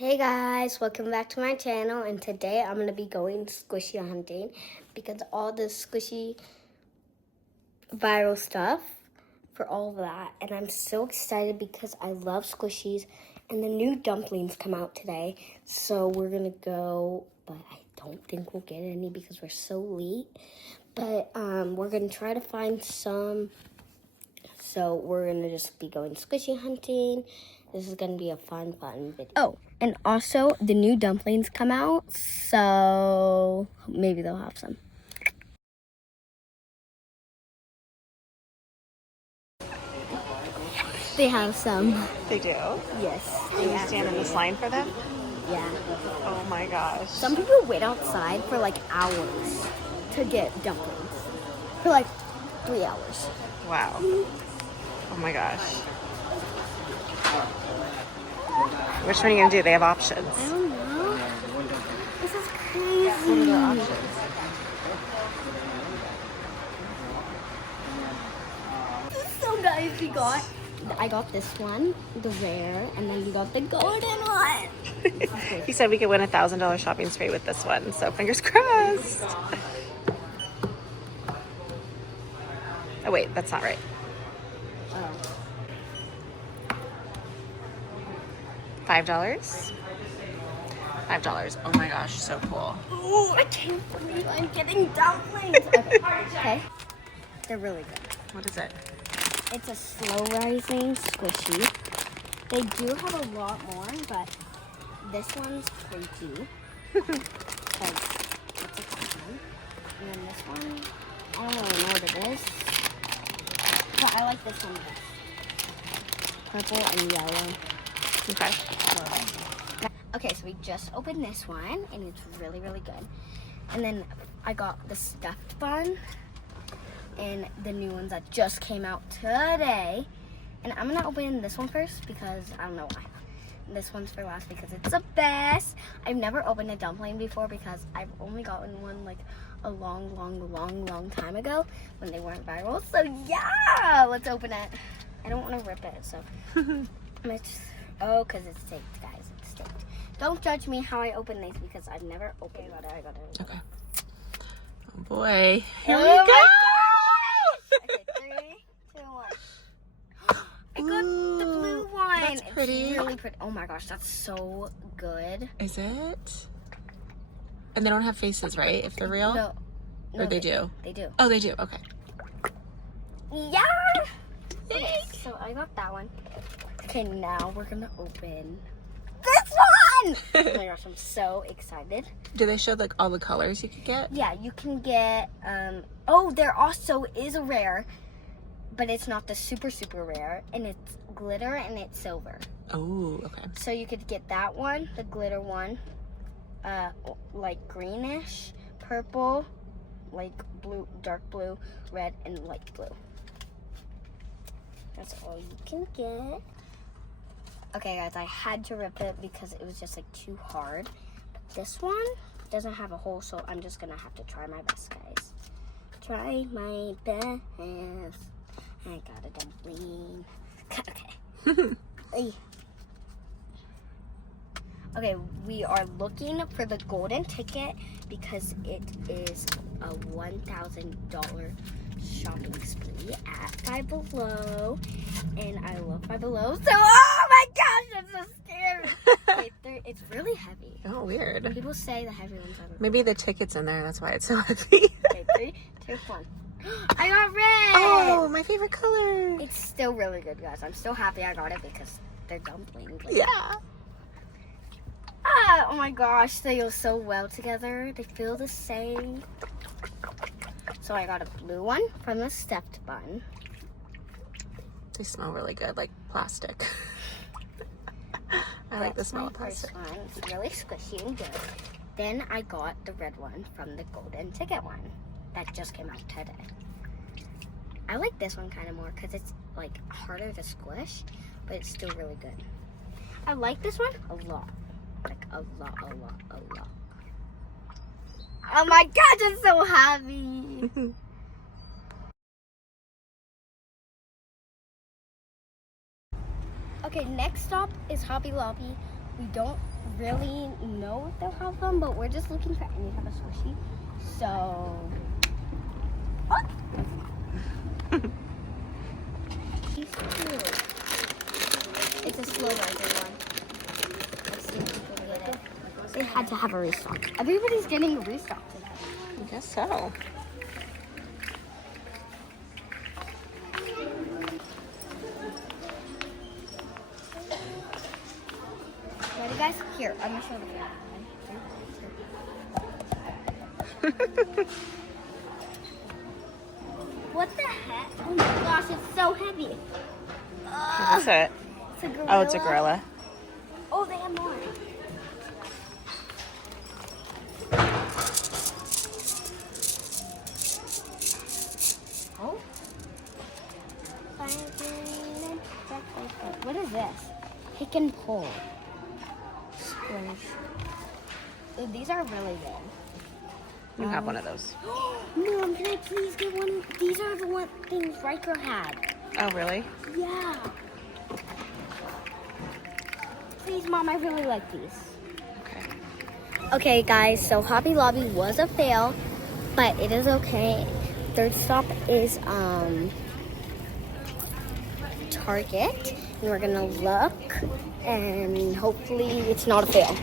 Hey guys, welcome back to my channel, and today I'm going to be going squishy hunting because all the squishy viral stuff for all of that, and I'm so excited because I love squishies and the new dumplings come out today, so we're going to go, but I don't think we'll get any because we're so late, but we're going to try to find some, so we're going to just be going squishy hunting. This is going to be a fun video. Oh, and also the new dumplings come out, so maybe they'll have some. They have some. They do? Yes. Can you stand in this line for them? Yeah. Oh my gosh. Some people wait outside for like hours to get dumplings. For like 3 hours. Wow. Oh my gosh. Which one are you going to do? They have options. I don't know. This is crazy. What are their options? So guys, I got this one, the rare, and then we got the golden one. He said we could win $1,000 shopping spree with this one, so fingers crossed. Oh wait, that's not right. Oh. $5? $5. Oh my gosh, so cool. Ooh, I can't believe I'm getting dumplings. Okay. They're really good. What is it? It's a slow rising squishy. They do have a lot more, but this one's crazy. Because it's a good one. And then this one, I don't really know what it is. But I like this one best. Purple and yellow. Okay. Okay, so we just opened this one, and it's really, really good. And then I got the stuffed bun, and the new ones that just came out today. And I'm gonna open this one first because I don't know why. This one's for last because it's the best. I've never opened a dumpling before because I've only gotten one like a long time ago when they weren't viral. So yeah, let's open it. I don't want to rip it, so let's. Oh, because it's taped, guys. It's taped. Don't judge me how I open these because I've never opened it. I got it. Okay. Oh boy. Here Oh we go. Okay, 3, 2, 1. I got the blue one. That's pretty. It's really pretty. Oh my gosh, that's so good. Is it? And they don't have faces, right? If they're real? No. Or they do? They do. Oh, they do. Okay. Yeah. Okay, so I got that one. Okay, now we're gonna open this one. Oh my gosh, I'm so excited. Do they show like all the colors you could get? Yeah, you can get. Oh, there also is a rare, but it's not the super rare, and it's glitter and it's silver. Oh, okay. So you could get that one, the glitter one, like greenish, purple, like blue, dark blue, red, and light blue. That's all you can get. Okay, guys, I had to rip it because it was just like too hard. But this one doesn't have a hole, so I'm just gonna have to try my best, guys. Try my best. I got a dumpling. Okay. Okay, we are looking for the golden ticket because it is a $1,000 shopping spree at Five Below, and I love Five Below. So, oh my gosh, I'm so scared. Okay, it's really heavy. Oh, weird. People say the heavy ones are. Maybe the ticket's in there. That's why it's so heavy. Okay, 3, 2, 1. I got red. Oh, my favorite color. It's still really good, guys. I'm still happy I got it because they're dumplings. Like, Yeah. Ah, oh my gosh, they go so well together. They feel the same. So I got a blue one from the stuffed bun. They smell really good, like plastic. I like the smell of plastic. First one. It's really squishy and good. Then I got the red one from the golden ticket one that just came out today. I like this one kind of more because it's like harder to squish, but it's still really good. I like this one a lot. Like a lot. Oh my gosh, it's so heavy. Okay, next stop is Hobby Lobby. We don't really know if they'll have them, but we're just looking for any type of squishy. So, these two. It's a slow rising one. Let's see if we can get it. They had to have a restock. Everybody's getting a restock today. I guess so. Ready, guys? Here, I'm gonna show the What the heck? Oh my gosh, it's so heavy. What is it? It's a gorilla. Oh, it's a gorilla. Oh, they have more. Oh. What is this? Pick and pull. Squish. Ooh, these are really good. You have one of those. Mom, can I please get one? These are the one things Riker had. Oh, really? Yeah. Please, Mom, I really like these. Okay. Okay, guys, so Hobby Lobby was a fail, but it is okay. Third stop is Target, and we're gonna look, and hopefully it's not a fail.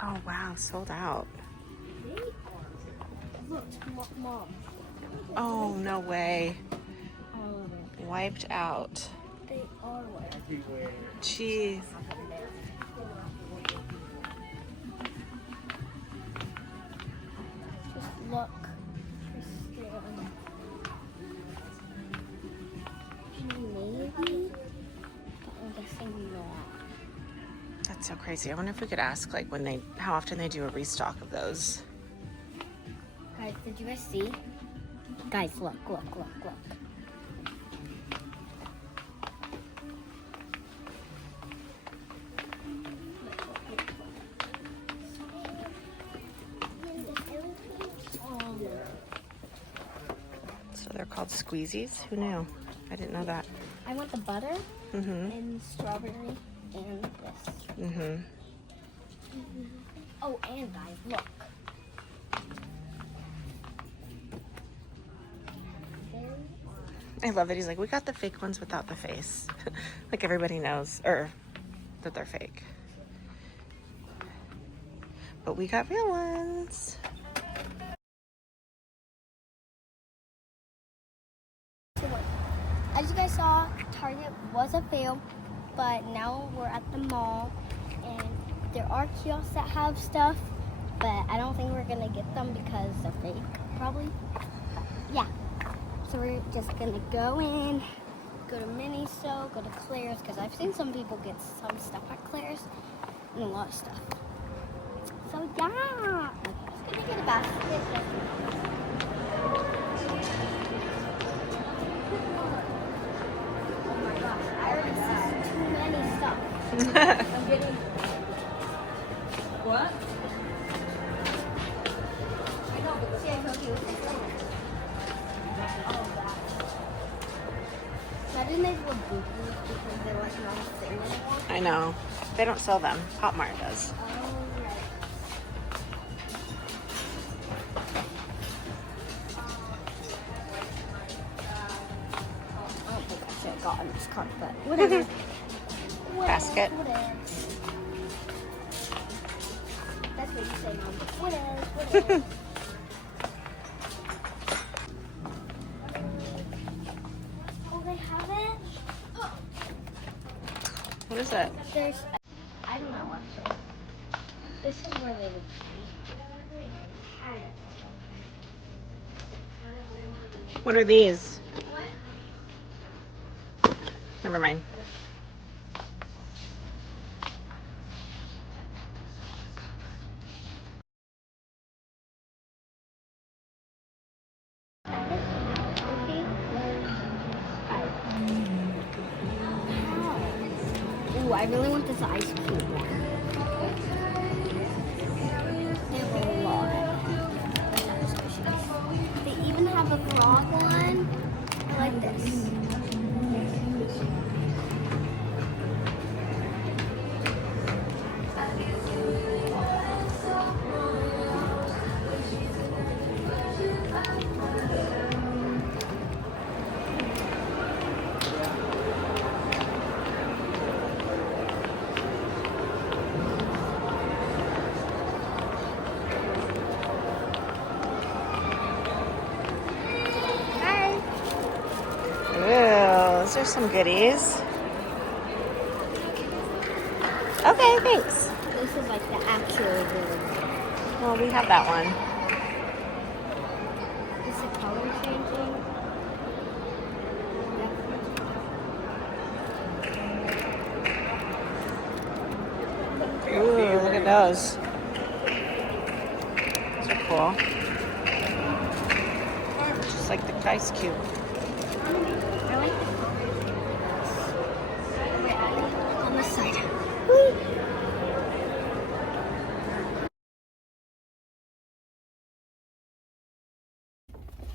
Oh, wow. Sold out. Look, Mom. Oh, no way. All of it. Wiped out. They are wet. Jeez. Just look. Maybe, but I'm guessing not. That's so crazy. I wonder if we could ask, like, how often they do a restock of those. Guys, did you guys see? Guys, look. So they're called squeezies? Who knew? I didn't know that. I want the butter Mm-hmm. and strawberry and this. Mm-hmm. Oh, and guys, look. I love that he's like, we got the fake ones without the face. Like everybody knows, or that they're fake. But we got real ones. As you guys saw, Target was a fail, but now we're at the mall, and there are kiosks that have stuff, but I don't think we're gonna get them because they're fake, probably. Yeah. So we're just gonna go in, go to Miniso, go to Claire's, because I've seen some people get some stuff at Claire's, and a lot of stuff. So yeah, let's go get a basket. Oh my gosh, I already see too many stuff. I'm getting. What? I know, but see, I told you. Oh, that. Imagine they were boo-boos because they weren't on the thing anymore. I know. They don't sell them. Pop Mart does. Oh, right. I don't think I should have gotten this card, but whatever. Basket. Whatever. That's what you say, Mom. Whatever. Oh, they have it? What is it? There's, I don't know actually. This is where they would be. What are these? Never mind. Ooh, I really want this ice cube one. there's some goodies. Okay, thanks. This is like the actual room. Well, we have that one. Is the color changing? Ooh, look at those. Those are cool. Just like the ice cube. I like the color. On the side.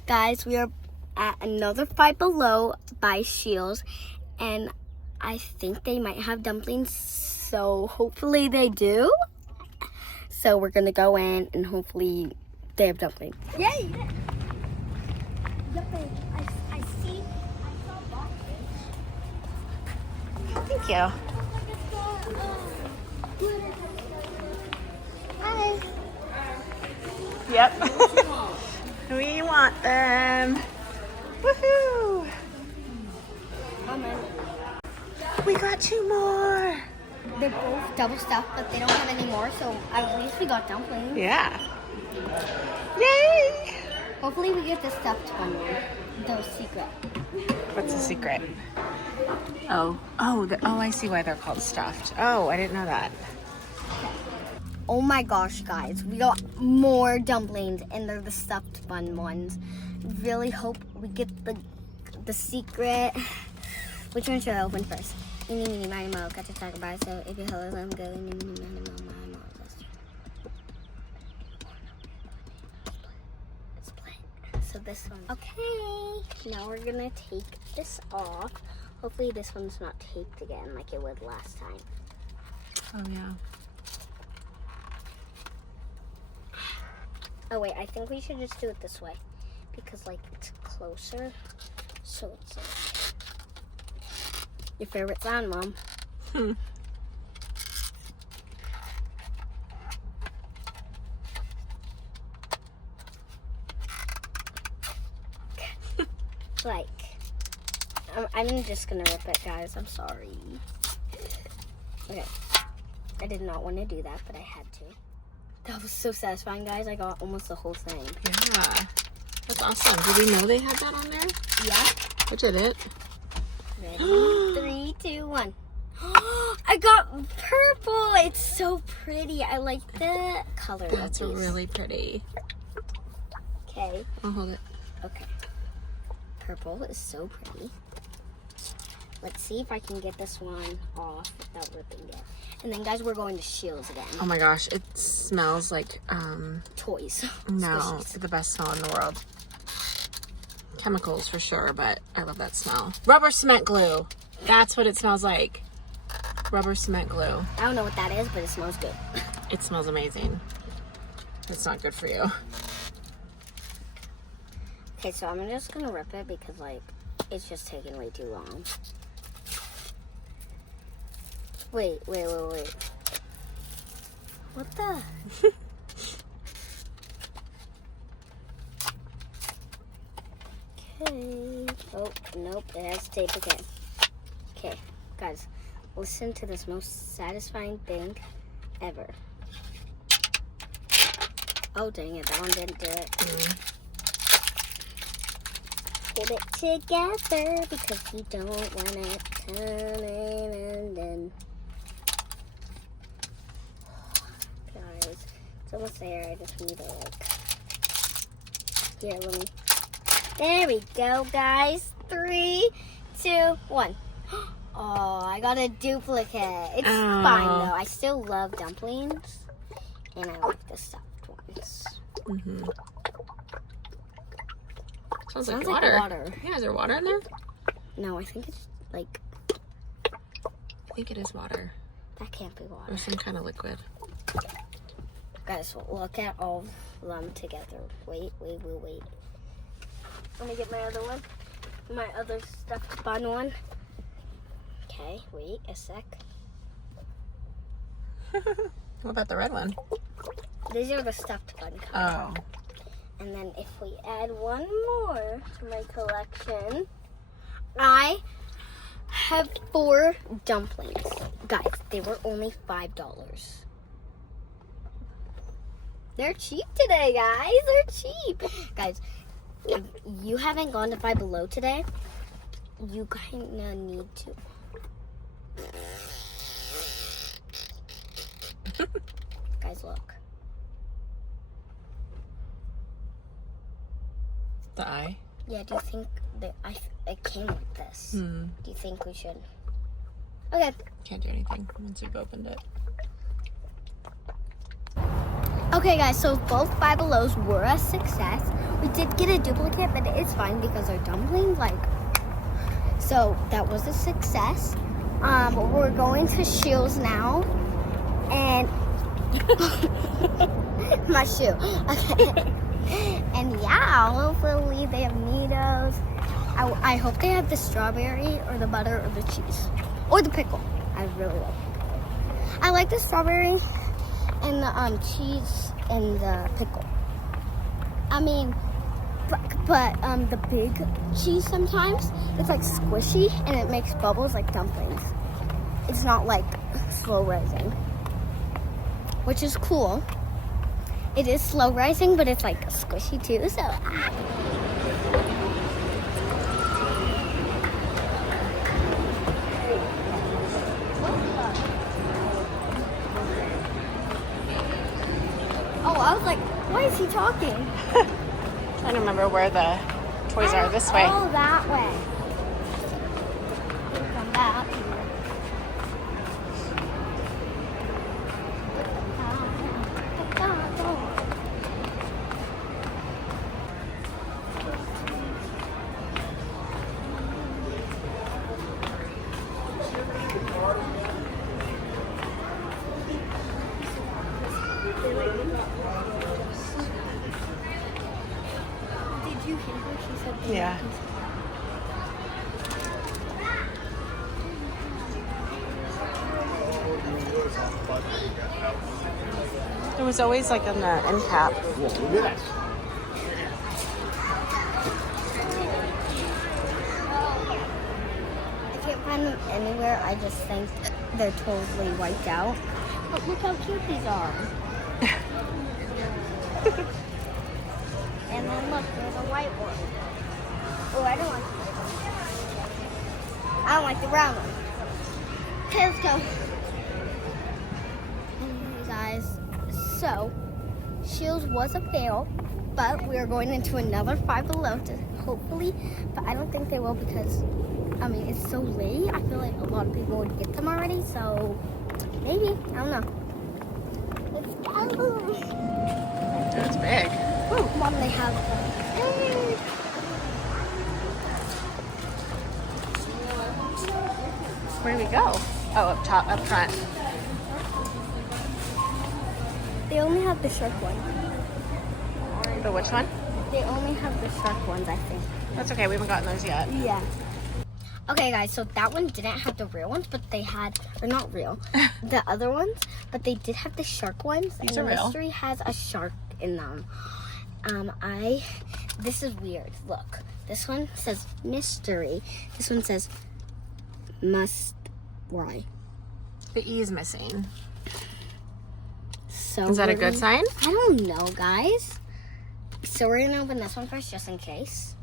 Guys, we are at another Five Below by Shields, and I think they might have dumplings, so hopefully they do. So we're gonna go in and hopefully they have dumplings. Yay! I see. I saw boxes. Thank you. Hi. Yep. We want them. Woohoo! We got 2 more. They're both double stuffed, but they don't have any more, so at least we got dumplings. Yeah. Yay! Hopefully we get the stuffed one. The secret. What's the secret? Oh, I see why they're called stuffed. Oh, I didn't know that. Oh my gosh, guys, we got more dumplings, and they're the stuffed bun ones. Really hope we get the secret. Which one should I open first? Eeny, meeny, miny, moe, got to talk about it, so if you hello, let them go. Eeny, meeny, miny, moe, my moe. Split. So this one. Okay, now we're gonna take this off. Hopefully this one's not taped again like it was last time. Oh, yeah. Oh wait, I think we should just do it this way because like it's closer. So it's like your favorite sound, Mom. Like, I'm just gonna rip it, guys. I'm sorry. Okay, I did not want to do that, but I had to. That was so satisfying, guys. I got almost the whole thing. Yeah. That's awesome. Did we know they had that on there? Yeah. I did it. Ready? 3, 2, 1. I got purple. It's so pretty. I like the color. That's really pretty. Okay. I'll hold it. Okay. Purple is so pretty. Let's see if I can get this one off without ripping it. And then, guys, we're going to Shields again. Oh my gosh, it smells like Toys. no, Squishies. it's the best smell in the world. Chemicals for sure, but I love that smell. Rubber cement glue. That's what it smells like. Rubber cement glue. I don't know what that is, but it smells good. It smells amazing. It's not good for you. Okay, so I'm just gonna rip it because like it's just taking way too long. Wait. What the? Okay. Oh, nope, it has tape again. Okay, guys, listen to this most satisfying thing ever. Oh, dang it, that one didn't do it. Get it together because you don't want it turning and then. Guys, it's almost there. I just need to like. Here, let me. There we go, guys. 3, 2, 1. Oh, I got a duplicate. It's fine though. I still love dumplings, and I like the stuffed ones. Mm-hmm. Sounds like Sounds water. like water. Yeah, is there water in there? No, I think it's like I think it is water. that can't be water. Or some kind of liquid. Guys, look at all of them together. Wait. Let me get my other one. My other stuffed bun one. Okay, wait a sec. What about the red one? These are the stuffed bun color. Oh. And then if we add one more to my collection, I have 4 dumplings. Guys, they were only $5. They're cheap today, guys. They're cheap. Guys, if you haven't gone to Five Below today, you kind of need to. Guys, look. The eye? Yeah, do you think that it came with this? Hmm. Do you think we should? Okay. Can't do anything once you've opened it. Okay, guys, so both Five Belows were a success. We did get a duplicate, but it's fine because our dumplings, so that was a success. We're going to Shields now, and my shoe. Okay, and yeah, hopefully they have Needohs. I hope they have the strawberry or the butter or the cheese or the pickle. I really like the pickle. I like the strawberry and the cheese and the pickle. I mean, but the big cheese sometimes, it's like squishy and it makes bubbles like dumplings. It's not like slow rising, which is cool. It is slow rising, but it's like squishy too, so. Oh, I was like, why is he talking? Trying to remember where the toys are. This way. Oh, that way. Come back. Did you hear what she said? Yeah. It was always like on the end cap. I can't find them anywhere. I just think they're totally wiped out. But look how cute these are. And then look, there's a white one. Oh, I don't like the white one. I don't like the brown one. Okay, let's go. Hey guys, so Shields was a fail, but we are going into another Five Below to hopefully, but I don't think they will because, I mean, it's so late. I feel like a lot of people would get them already, so maybe, I don't know. Let's go. It's big. Ooh, Mom, they have Where do we go? Oh, up top, up front. They only have the shark one. The which one? They only have the shark ones, I think. That's okay. We haven't gotten those yet. Yeah. Okay, guys, so that one didn't have the real ones, but they had, or not real, the other ones, but they did have the shark ones. These and are the real. mystery has a shark in them. This is weird. Look, this one says mystery. This one says must lie. The E is missing. So Is that a we're good gonna- sign? I don't know, guys. So we're gonna open this one first, just in case.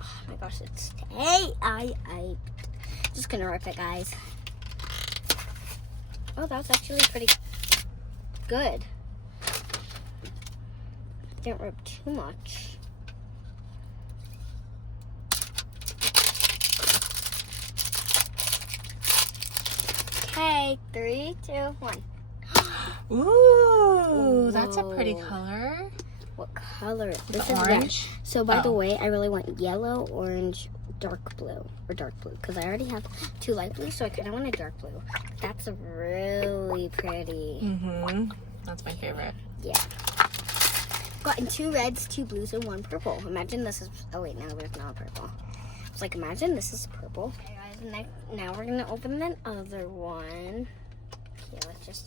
Oh my gosh, it's I just gonna rip it, guys. Oh, that's actually pretty good. Didn't rip too much. Okay, 3, 2, 1. Ooh, that's a pretty Whoa. color. What color? This The is red. orange? So by the Oh. way, I really want yellow, orange, dark blue, or dark blue, because I already have 2 light blues, so I kind of want a dark blue. That's really pretty. Mm-hmm. That's my favorite. Yeah. Gotten 2 reds, 2 blues, and 1 purple. Imagine this is. Oh wait, no, there's not purple. I was like, imagine this is purple. Okay, guys, now we're gonna open the other one. Okay, let's just.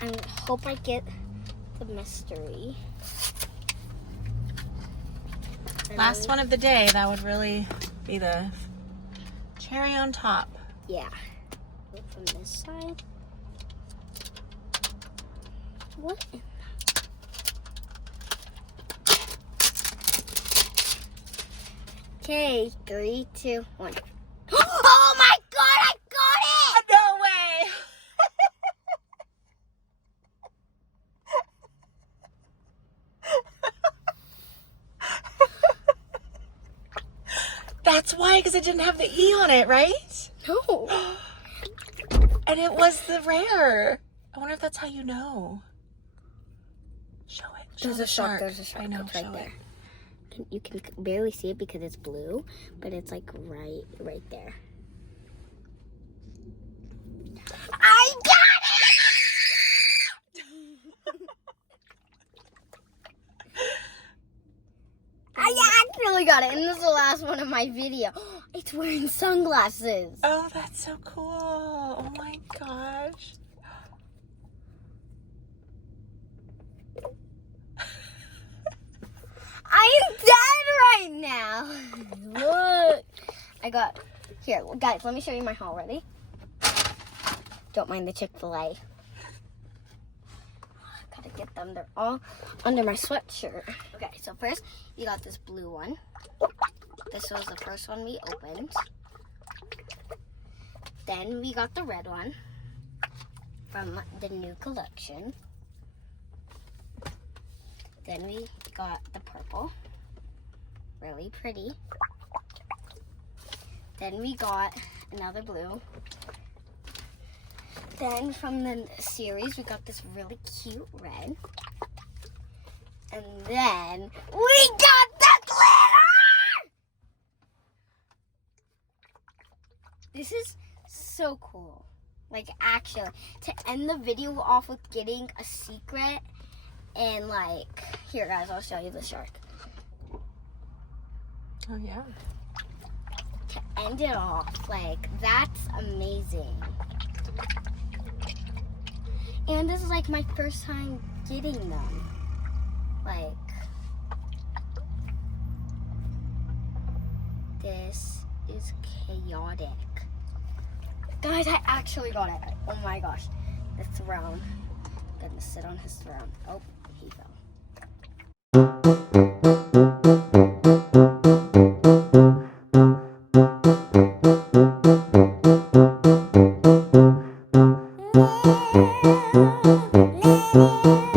I hope I get the mystery. Last one of the day. That would really be the cherry on top. Yeah. From this side. What? Okay, 3, 2, 1. Oh my god, I got it! No way! That's why, because it didn't have the E on it, right? No. And it was the rare. I wonder if that's how you know. Show it. Show There's the a shark. There's a shark. I know. It's right show there. You can barely see it because it's blue, but it's like right there. I got it! I actually got it, and this is the last one of my video. It's wearing sunglasses. Oh, that's so cool. Oh my gosh. I am dead right now. Look. I got, here, guys, let me show you my haul. Ready? Don't mind the Chick-fil-A. Gotta get them. They're all under my sweatshirt. Okay, so first, you got this blue one. This was the first one we opened. Then we got the red one from the new collection. Then we got the purple. Really pretty. Then we got another blue. Then from the series, we got this really cute red. And then we got the glitter! This is so cool. Like, actually, to end the video off with getting a secret and, like, here, guys, I'll show you the shark. Oh, yeah. To end it off, like, that's amazing. And this is, like, my first time getting them. Like, this is chaotic. Guys, I actually got it. Oh my gosh. The throne. I'm gonna sit on his throne. Oh, he fell.